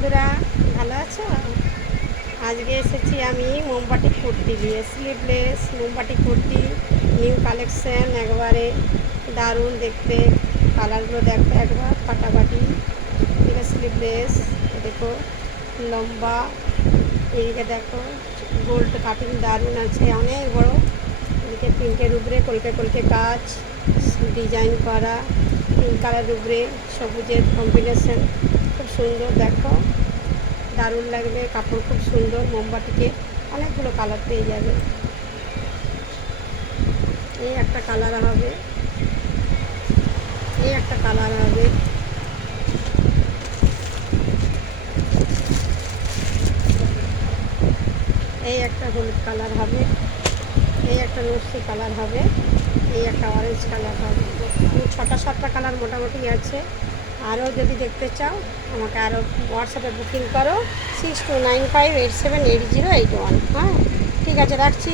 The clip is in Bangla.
বন্ধুরা, ভালো আছো? আজকে এসেছি আমি মোমবাতি কুর্তি নিয়ে, স্লিভলেস মোমবাতি কুর্তি, নিউ কালেকশন, একবারে দারুণ দেখতে। কালারগুলো দেখো একবার ফাটাফাটি। এটা স্লিভলেস, দেখো লম্বা, এদিকে দেখো গোল্ড কাটিং দারুণ আছে, অনেক বড়। এদিকে পিঙ্কের উপরে কলকে কলকে কাজ ডিজাইন করা, পিঙ্ক কালার উপরে সবুজের কম্বিনেশন, খুব সুন্দর। দেখো দারুণ লাগবে, কাপড় খুব সুন্দর। মোমবাতিকে অনেকগুলো কালার পেয়ে যাবে। এই একটা কালার হবে, এই একটা কালার হবে, এই একটা হলুদ কালার হবে, এই একটা নস্যি কালার হবে, এই একটা অরেঞ্জ কালার হবে। 6টা-7টা কালার মোটামুটি আছে। আরও যদি দেখতে চাও আমাকে আরও হোয়াটসঅ্যাপে বুকিং করো 6295878081। হ্যাঁ, ঠিক আছে, রাখছি।